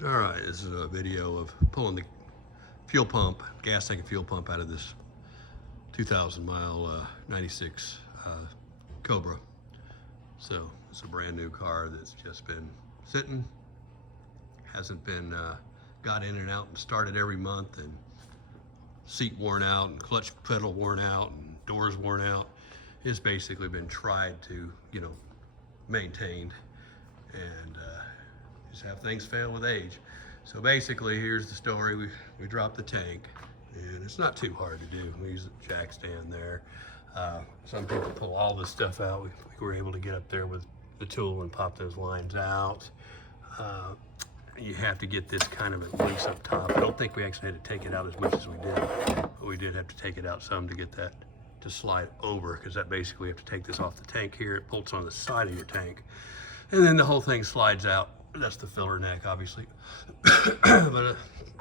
All right, this is a video of pulling the fuel pump, gas tank and fuel pump out of this 2,000 mile 96 Cobra. So it's a brand new car that's just been sitting, hasn't been got in and out and started every month, and seat worn out and clutch pedal worn out and doors worn out. It's basically been tried to, maintained, and just have things fail with age. So basically, here's the story. We dropped the tank, and it's not too hard to do. We use the jack stand there. Some people pull all this stuff out. We were able to get up there with the tool and pop those lines out. You have to get this kind of at least up top. I don't think we actually had to take it out as much as we did, but we did have to take it out some to get that to slide over, because that basically, you have to take this off the tank here. It bolts on the side of your tank, and then the whole thing slides out. That's the filler neck, obviously. But other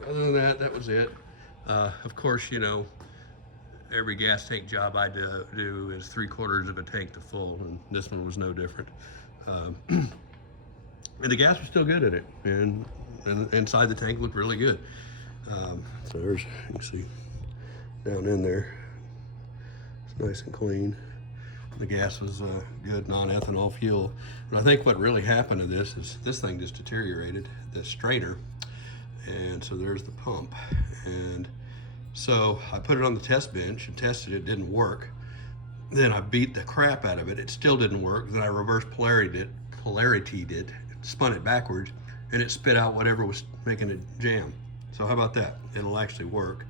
than that, that was it. Of course, every gas tank job I do is 3/4 of a tank to full, and this one was no different. And the gas was still good in it, and inside the tank looked really good. So there's, you can see down in there, it's nice and clean. The gas was good non-ethanol fuel. And I think what really happened to this is this thing just deteriorated, the strainer. And so there's the pump. And so I put it on the test bench and tested it, didn't work. Then I beat the crap out of it. It still didn't work. Then I reverse polarity'd it, spun it backwards, and it spit out whatever was making it jam. So how about that? It'll actually work.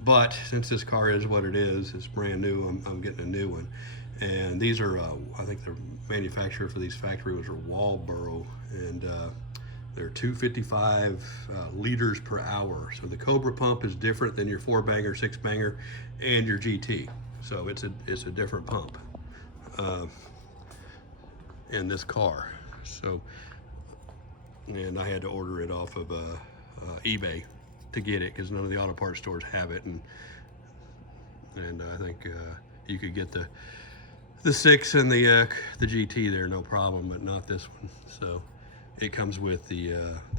But since this car is what it is, it's brand new, I'm getting a new one. And these are, I think the manufacturer for these factory was Walboro, and they're 255 liters per hour. So the Cobra pump is different than your 4-banger, 6-banger, and your GT. So it's a different pump in this car. So, and I had to order it off of eBay to get it, because none of the auto parts stores have it, and I think you could get the 6 and the GT there, no problem, but not this one. So it comes with the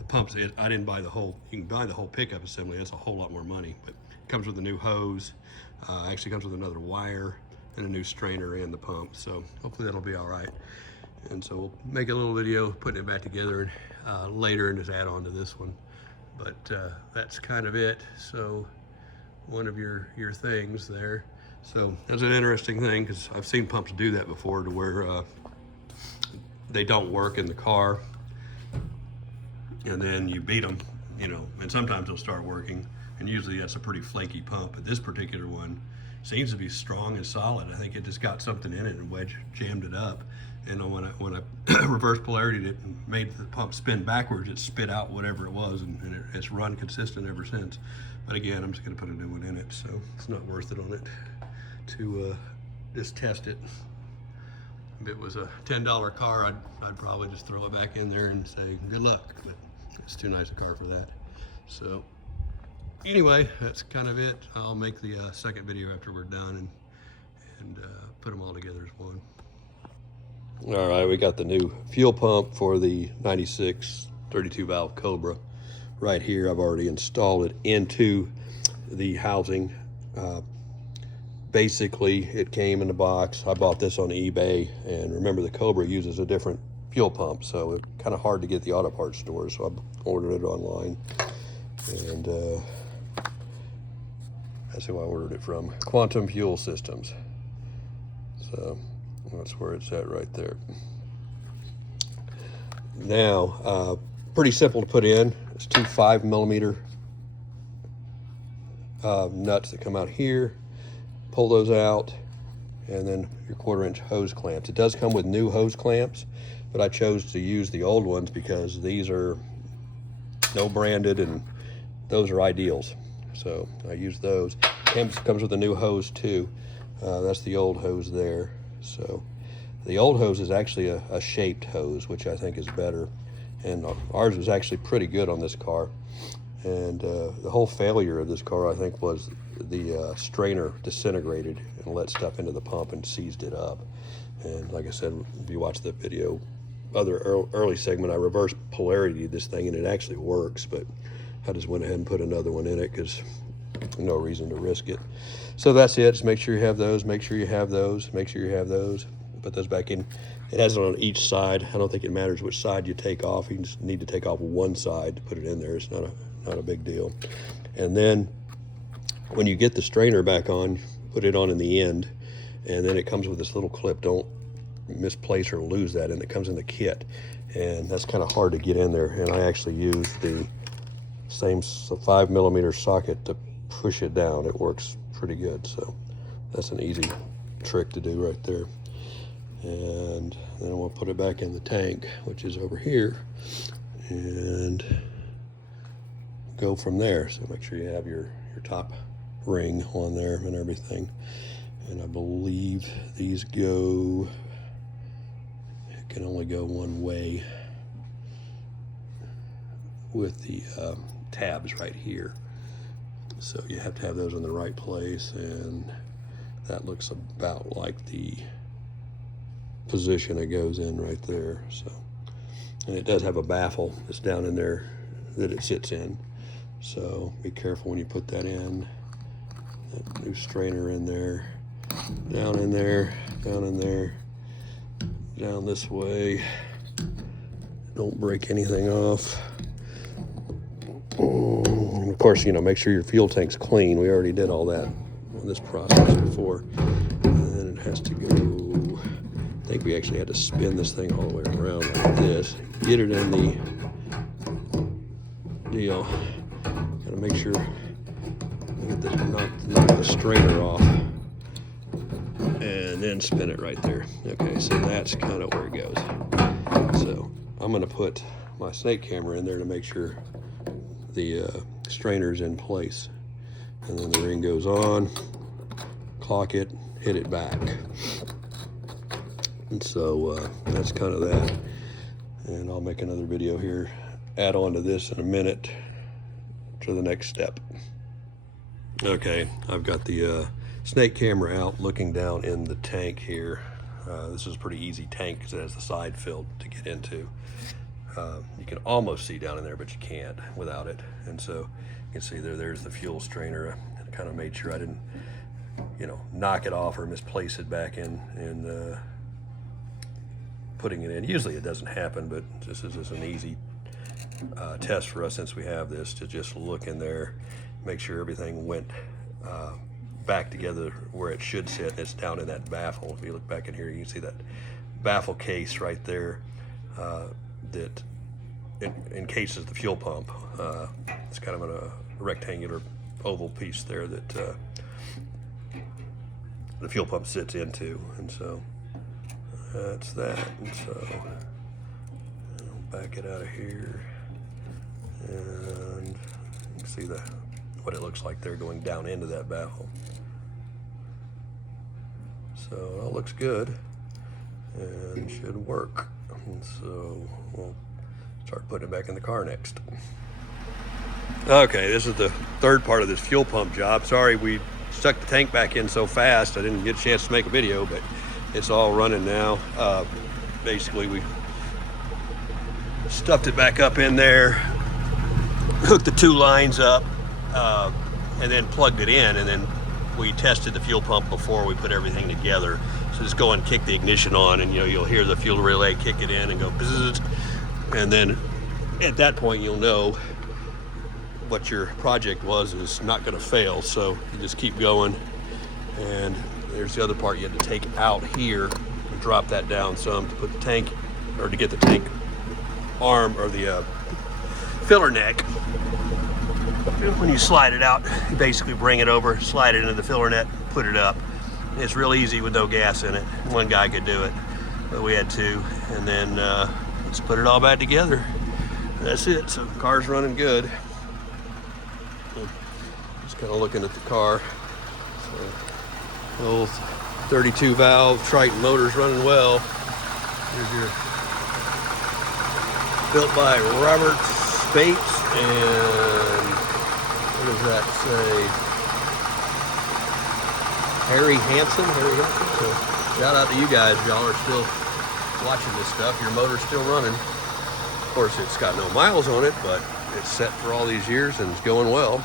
pumps. I didn't buy the whole. You can buy the whole pickup assembly. That's a whole lot more money, but it comes with a new hose. Actually comes with another wire and a new strainer and the pump. So hopefully that'll be all right. And so we'll make a little video putting it back together later and just add on to this one. But that's kind of it. So one of your things there. So that's an interesting thing, because I've seen pumps do that before, to where they don't work in the car, and then you beat them, and sometimes they'll start working, and usually that's a pretty flaky pump. But this particular one seems to be strong and solid. I think it just got something in it and jammed it up. And when I reverse polarity'd it and made the pump spin backwards, it spit out whatever it was, and it's run consistent ever since. But again, I'm just going to put a new one in it, so it's not worth it on it to just test it. If it was a $10 car, I'd probably just throw it back in there and say good luck, but it's too nice a car for that. So anyway, that's kind of it. I'll make the second video after we're done and put them all together as one. All right, we got the new fuel pump for the 96 32 valve Cobra right here. I've already installed it into the housing. Basically, it came in the box. I bought this on eBay, and remember, the Cobra uses a different fuel pump, so it's kind of hard to get the auto parts stores, so I ordered it online. And that's who I ordered it from, Quantum Fuel Systems. So that's where it's at right there. Now, pretty simple to put in. It's two 5mm nuts that come out here. Pull those out, and then your 1/4-inch hose clamps. It does come with new hose clamps, but I chose to use the old ones because these are no branded, and those are ideals. So I use those. Comes with a new hose too. That's the old hose there. So the old hose is actually a shaped hose, which I think is better. And ours was actually pretty good on this car. And the whole failure of this car, I think, was the strainer disintegrated and let stuff into the pump and seized it up. And like I said, if you watch the video other early segment, I reversed polarity this thing, and it actually works, but I just went ahead and put another one in it because no reason to risk it. So that's it. Just make sure you have those, make sure you have those, make sure you have those. Put those back in. It has it on each side. I don't think it matters which side you take off. You just need to take off one side to put it in there. It's not a big deal. And then when you get the strainer back on, put it on in the end, and then it comes with this little clip. Don't misplace or lose that, and it comes in the kit, and that's kind of hard to get in there. And I actually use the same 5mm socket to push it down. It works pretty good, so that's an easy trick to do right there. And then we'll put it back in the tank, which is over here, and go from there. So make sure you have your top ring on there and everything. And I believe these go, it can only go one way with the tabs right here. So you have to have those in the right place, and that looks about like the position it goes in right there. So, and it does have a baffle that's down in there that it sits in. So be careful when you put that in. That new strainer in there, down in there, down in there, down this way. Don't break anything off. And of course, you know, make sure your fuel tank's clean. We already did all that on this process before. And then it has to go, I think we actually had to spin this thing all the way around like this. Get it in the deal. Gotta make sure you get knock the strainer off. And then spin it right there. Okay, so that's kind of where it goes. So I'm gonna put my snake camera in there to make sure the strainer's in place. And then the ring goes on, clock it, hit it back. And so that's kind of that. And I'll make another video here, add on to this in a minute to the next step. Okay, I've got the snake camera out looking down in the tank here. This is a pretty easy tank because it has the side fill to get into. You can almost see down in there, but you can't without it. And so you can see there's the fuel strainer. I kind of made sure I didn't, you know, knock it off or misplace it back in and putting it in. Usually it doesn't happen, but this is just an easy test for us since we have this, to just look in there, make sure everything went back together where it should sit. It's down in that baffle. If you look back in here, you can see that baffle case right there that encases the fuel pump. It's kind of a rectangular oval piece there that the fuel pump sits into, and so that's that. And so I'll back it out of here, and you can see what it looks like there going down into that baffle. So it all looks good and should work. And so we'll start putting it back in the car next. Okay, this is the third part of this fuel pump job. Sorry we stuck the tank back in so fast. I didn't get a chance to make a video, but it's all running now. Basically, we stuffed it back up in there, hooked the two lines up, and then plugged it in, and then we tested the fuel pump before we put everything together. So just go and kick the ignition on, and you'll hear the fuel relay kick it in and go bzzz, and then at that point you'll know what your project is not going to fail. So you just keep going. And there's the other part you have to take out here and drop that down some to put the tank, or to get the tank arm or the filler neck. When you slide it out, you basically bring it over, slide it into the filler net, put it up. It's real easy with no gas in it. One guy could do it, but we had two. And then let's put it all back together. That's it. So the car's running good. Just kind of looking at the car. So, old 32 valve Triton motor's running well. Here's your built by Robert Spates, and what does that say? Harry Hansen. So shout out to you guys. Y'all are still watching this stuff. Your motor's still running. Of course, it's got no miles on it, but it's set for all these years and it's going well.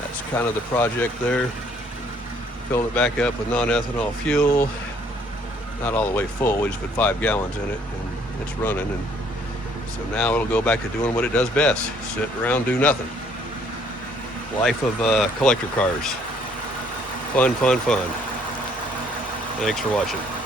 That's kind of the project there. Filled it back up with non-ethanol fuel. Not all the way full, we just put 5 gallons in it and it's running. And so now it'll go back to doing what it does best, sit around, do nothing. Life of collector cars. Fun, fun, fun. Thanks for watching.